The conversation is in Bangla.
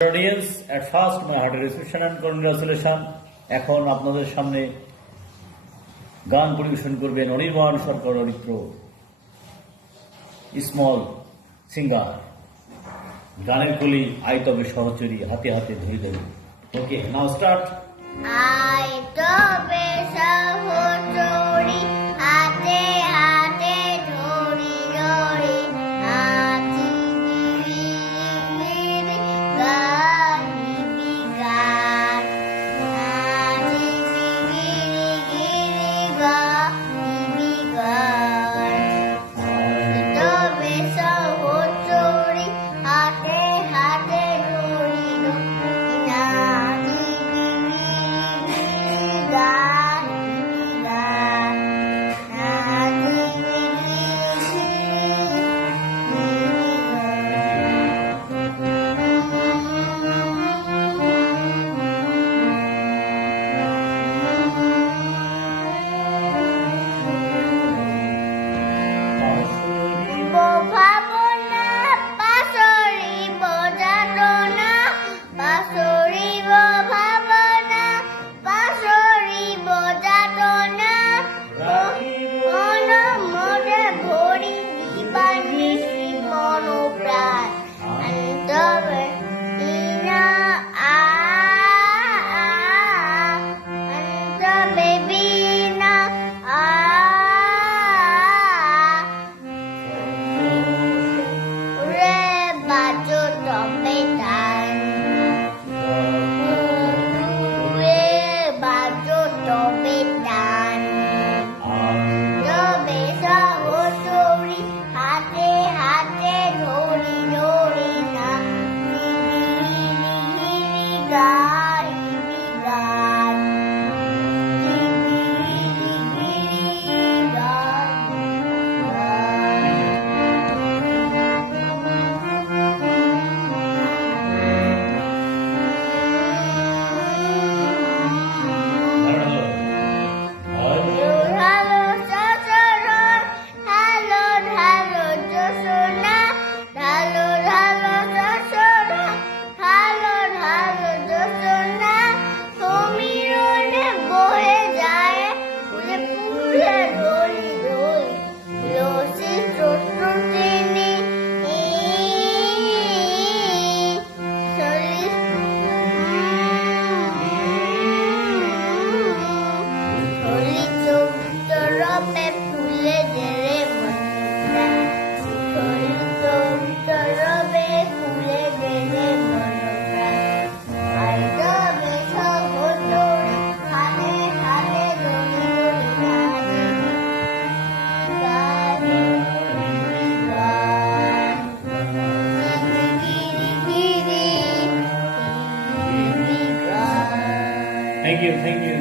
Audience, at first my hearty reception and congratulation. এখন আপনাদের সামনে গান পরিবেশন করবেন অনির্বাণ সরকার অরিত্র, স্মল সিঙ্গার। গানের কলি আই তবে সহচরী, হাতে হাতে ধরি ধরি। ওকে, নাও স্টার্ট। আই তবে সহচরী, হাতে হাতে ধরি ধরি, আছি বিড়ি গাহিবি গান, আছি বিড়ি গাহিবি গান। তবে সহচরী, হাতে হাতে ধরি ধরি, আছি Thank you.